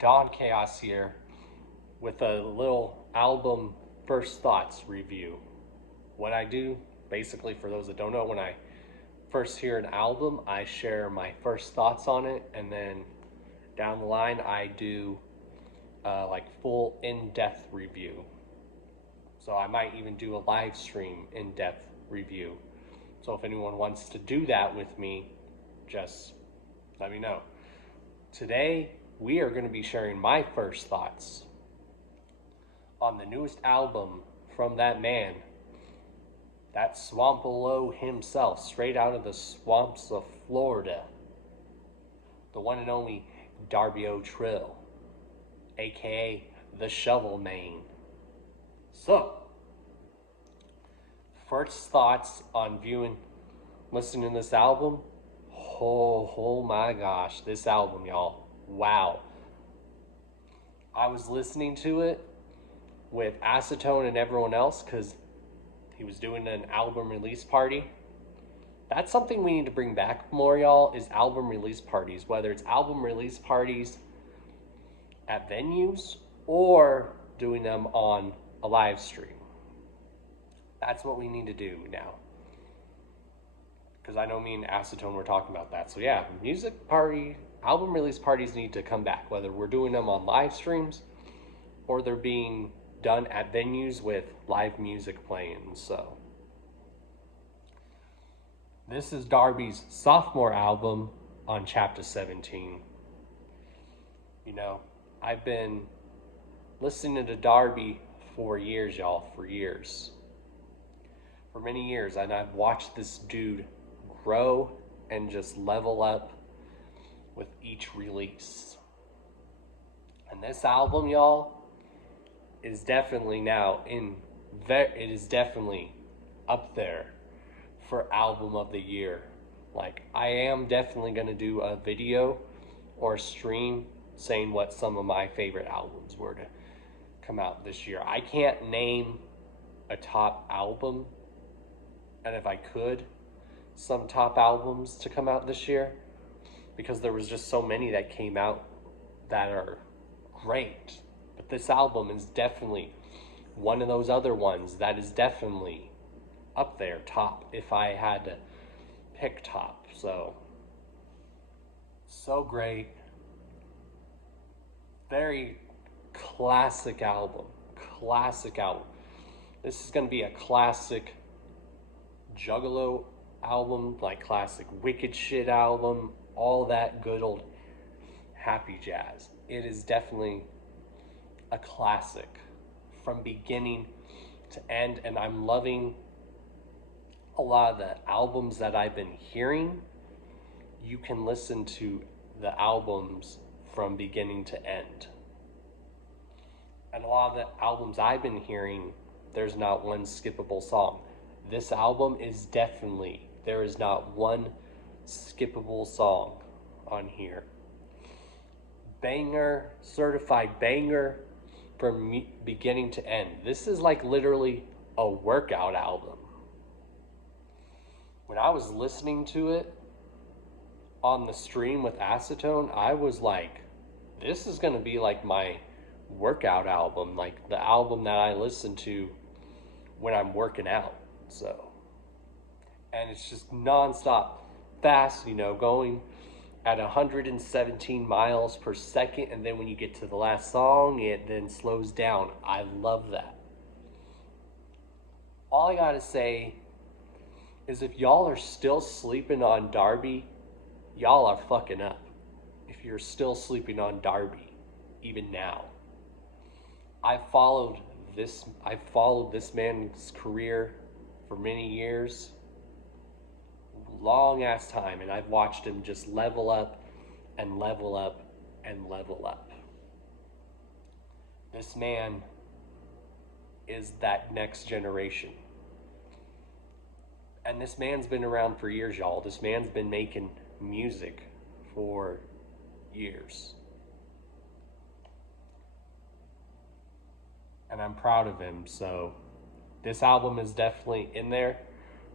Don Chaos here with a little album first thoughts review. What I do, basically, for those that don't know, when I first hear an album, I share my first thoughts on it, and then down the line, I do like full in-depth review. So I might even do a live stream in-depth review. So if anyone wants to do that with me, just let me know. Today, we are going to be sharing my first thoughts on the newest album from that man, that Swampalo himself, straight out of the swamps of Florida, the one and only Darby O'Trill, aka the Shovel Man. So, first thoughts on listening to this album. Oh my gosh, this album, y'all. Wow. I was listening to it with Acetone and everyone else because he was doing an album release party. That's something we need to bring back more, y'all, is album release parties. Whether it's album release parties at venues or doing them on a live stream. That's what we need to do now. Because I know me and Acetone were talking about that. So yeah, album release parties need to come back, whether we're doing them on live streams or they're being done at venues with live music playing. So this is Darby's sophomore album on Chapter 17. You know, I've been listening to Darby for years, y'all, for years. For many years, and I've watched this dude grow and just level up with each release. And this album, y'all, is definitely it is definitely up there for album of the year. Like, I am definitely going to do a video or a stream saying what some of my favorite albums were to come out this year. I can't name a top album, and if I could, some top albums to come out this year, because there was just so many that came out that are great. But this album is definitely one of those other ones that is definitely up there, top, if I had to pick top. So great. Very classic album. This is going to be a classic Juggalo album, like classic Wicked Shit album, all that good old happy jazz. It is definitely a classic from beginning to end, and I'm loving a lot of the albums that I've been hearing. You can listen to the albums from beginning to end. And a lot of the albums I've been hearing, there's not one skippable song. This album is definitely, there is not one skippable song on here. Banger, certified banger from beginning to end. This is like literally a workout album. When I was listening to it on the stream with Acetone, I was like, this is going to be like my workout album, like the album that I listen to when I'm working out. So, and it's just non-stop fast, going at 117 miles per second, and then when you get to the last song, it then slows down. I love that. All I gotta say is, if y'all are still sleeping on Darby, y'all are fucking up. If you're still sleeping on Darby, even now. I've followed this man's career for many years, long ass time, and I've watched him just level up and level up and level up. This man is that next generation. And this man's been around for years, y'all. This man's been making music for years. And I'm proud of him, so this album is definitely in there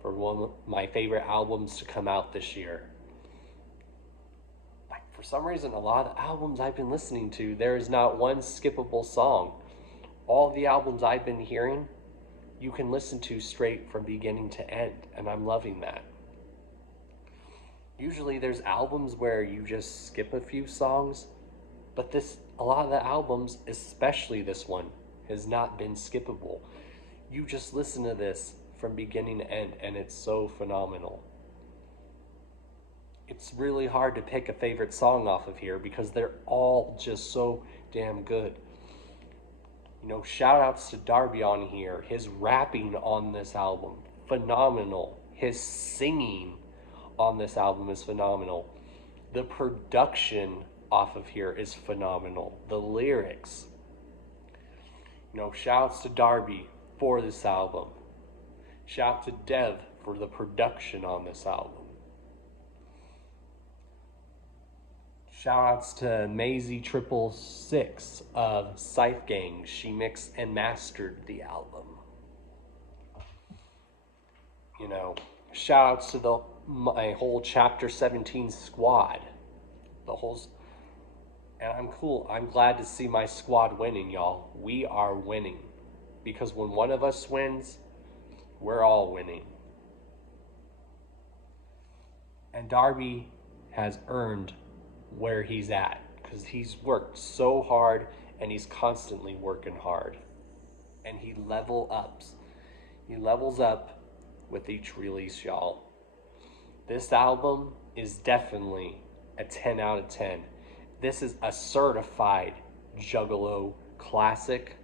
for one of my favorite albums to come out this year. Like, for for some reason, a lot of the albums I've been listening to, there is not one skippable song. All the albums I've been hearing, you can listen to straight from beginning to end, and I'm loving that. Usually there's albums where you just skip a few songs, but a lot of the albums, especially this one, has not been skippable. You just listen to this from beginning to end, and it's so phenomenal. It's really hard to pick a favorite song off of here because they're all just so damn good. You know, shout outs to Darby on here. His rapping on this album, phenomenal. His singing on this album is phenomenal. The production off of here is phenomenal. The lyrics. You know, shout outs to Darby for this album. Shout out to Dev for the production on this album. Shout outs to Maisie666 of Scythe Gang. She mixed and mastered the album. You know, shout outs to my whole Chapter 17 squad. And I'm glad to see my squad winning, y'all. We are winning. Because when one of us wins, we're all winning. And Darby has earned where he's at because he's worked so hard and he's constantly working hard, and he levels up with each release, y'all. This album is definitely a 10 out of 10. This is a certified Juggalo classic.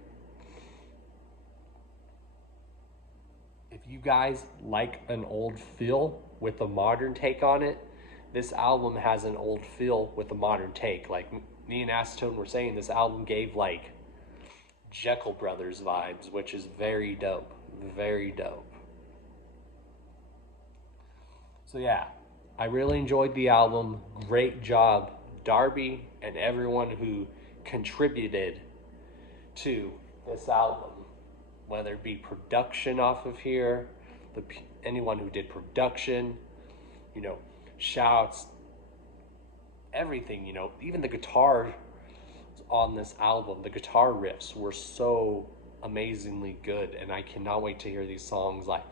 If you guys like an old feel with a modern take on it, this album has an old feel with a modern take. Like me and Acetone were saying, this album gave like Jekyll Brothers vibes, which is very dope. Very dope. So yeah, I really enjoyed the album. Great job, Darby, and everyone who contributed to this album. Whether it be production off of here, anyone who did production, you know, shouts, everything, you know, even the guitar on this album, the guitar riffs were so amazingly good, and I cannot wait to hear these songs live.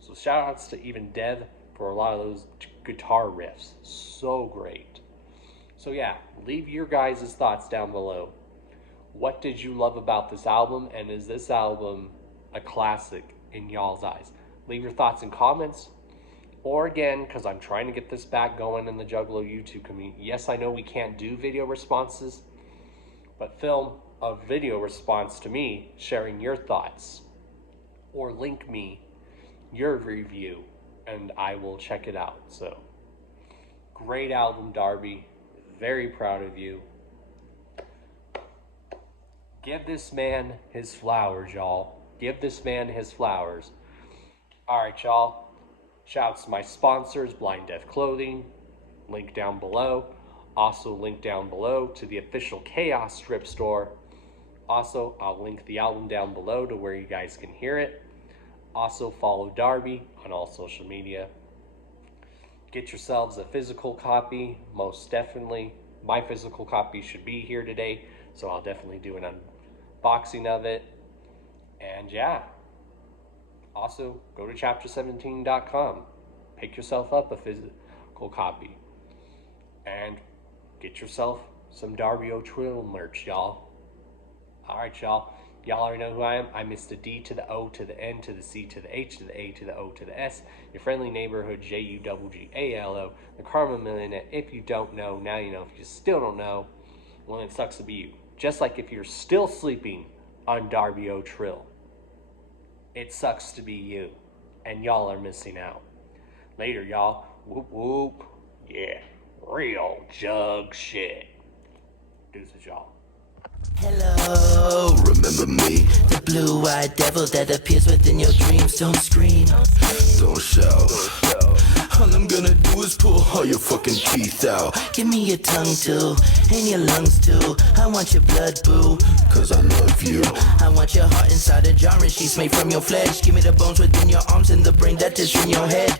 So shout outs to even Dev for a lot of those guitar riffs. So great. So yeah, leave your guys' thoughts down below. What did you love about this album, and is this album a classic in y'all's eyes? Leave your thoughts in comments. Or again, because I'm trying to get this back going in the Juggalo YouTube community. Yes, I know we can't do video responses, but film a video response to me sharing your thoughts. Or link me your review and I will check it out. So, great album, Darby. Very proud of you. Give this man his flowers, y'all. Give this man his flowers. Alright, y'all. Shouts to my sponsors, Blind Death Clothing, link down below. Also link down below to the official Chaos strip store. Also, I'll link the album down below to where you guys can hear it. Also, follow Darby on all social media. Get yourselves a physical copy, most definitely. My physical copy should be here today, so I'll definitely do an unboxing of it. And yeah. Also, go to chapter17.com. Pick yourself up a physical copy. And get yourself some Darby O'Trill merch, y'all. Alright, y'all. Y'all already know who I am. I'm Mr. D to the O to the N to the C to the H to the A to the O to the S. Your friendly neighborhood Juggalo. The Karma Millionaire. If you don't know, now you know. If you still don't know, well, it sucks to be you. Just like if you're still sleeping on Darby O'Trill. It sucks to be you, and y'all are missing out. Later, y'all. Whoop, whoop. Yeah, real jug shit. Deuces, y'all. Hello, remember me? The blue-eyed devil that appears within your dreams. Don't scream, don't shout. All I'm gonna do is pull all your fucking teeth out. Give me your tongue too, and your lungs too. I want your blood, boo, cause I love you. I want your heart inside a jar and sheets made from your flesh. Give me the bones within your arms and the brain that is in your head.